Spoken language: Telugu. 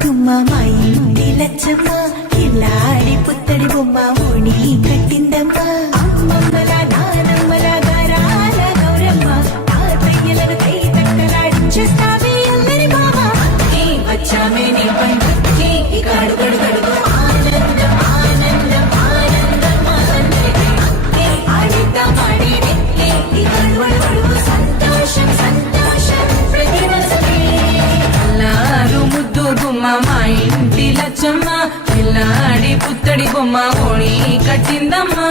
గుమ్మ మా ఇంటి లచ్చమ్మ కిల్లాడి పుత్తడి బొమ్మ ఓణి కట్టిందమ్మా అమ్మమ్మల నానమ్మల గారాల గౌరమ్మ తాతయ్యలను కై తట్టలాడించేస్తావే అల్లరి బావ వచ్చామే నీ పండుగకి ఇక అడుగడు గడుగు ఆనందం ఆనందం ఆనందం ఆడిద్దాం ఆడినే ఇక అడుగడు సంతోషం సంతోషం ప్రతి వసమే అల్లారు ముద్దు గుమ్మ మా ఇంటి లచ్చమ్మ పిల్లాడి పుత్తడి బొమ్మ ఓణి కట్టిందమ్మా